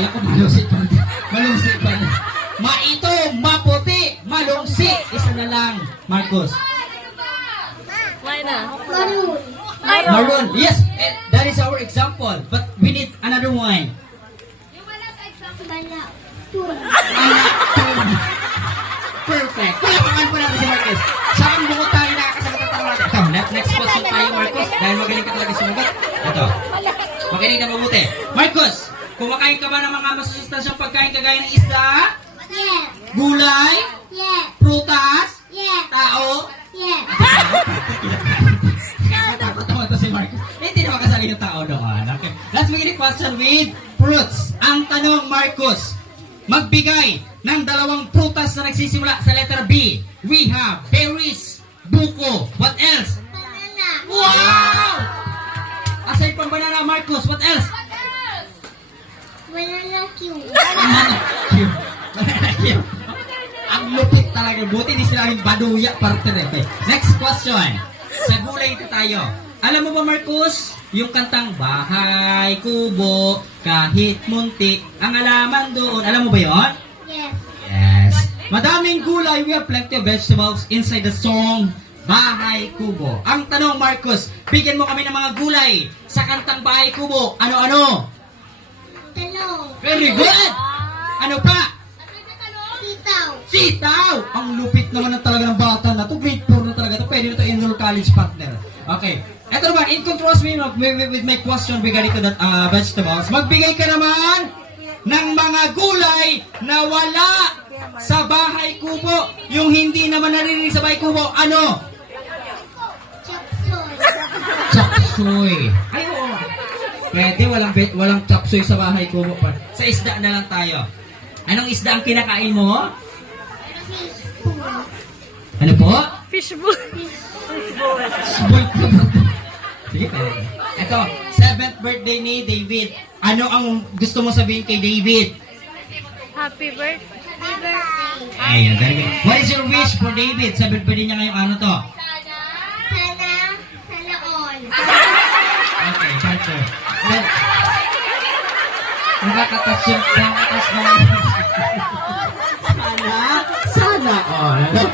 Kala ko malungsi pa. Malungsi pa. Maito, maputi, malungsi. Isa na lang, Marcos. Why na? Maroon. Maroon. Yes, that is our example. But we need another one. Bala. Tun. Perfect. Palapakan po natin si Marcos. Saan buko tayo nakakasagot ang tawa? Ito, next question tayo, Marcos. Dahil magaling ka talaga sumagot. Ito. Makinig na mabuti. Marcos, kumakain ka ba ng mga masusustansyang pagkain kagaya ng isda? Yes. Gulay? Yes. Prutas? Yes. Tao? Yes. Tawa to si Marcos. Hindi naman kasali yung tao doon. Okay. Let's begin the question with fruits. Ang tanong, Marcos, magbigay ng dalawang prutas na nagsisimula sa letter B. We have berries, buko. What else? Banana. Wow! Aside from banana, Marcos, what else? Banana Q. Banana Q. Banana Q. Ang lupit talaga. Buti di sila yung baduya parte rin. Okay. Next question. Sa gulay ito tayo. Alam mo ba, Marcos, yung kantang Bahay Kubo, kahit munti, ang alaman doon, alam mo ba yon? Yes. Yes. Madaming gulay, we have plenty of vegetables inside the song Bahay Kubo. Ang tanong, Marcos, bigyan mo kami ng mga gulay sa kantang Bahay Kubo. Ano-ano? Talong. Very good! Ano pa? Sitaw. Sitaw! Ang lupit naman na talaga ng bata na to. Grade 4 na talaga to. Pwede na to enroll college partner. Okay. Ito naman, in contrast with my question regarding to that vegetables, magbigay ka naman ng mga gulay na wala sa Bahay Kubo. Yung hindi naman naririnig sa Bahay Kubo. Ano? Chapsoy. Chapsoy. Ay, oo. Pwede, walang chapsoy sa Bahay Kubo pa. Sa isda na lang tayo. Anong isda ang kinakain mo? Fishbowl. Ano po? Fishbowl. Sige, pwede. Ito, 7th birthday ni David. Ano ang gusto mo sabihin kay David? Happy birthday. Happy birthday. Ayan, very good. What is your wish for David? 7th birthday niya ngayong ano to? Sana all. Okay, Chancho. Well, nakakatas yung nakakatas na sana all. Ano?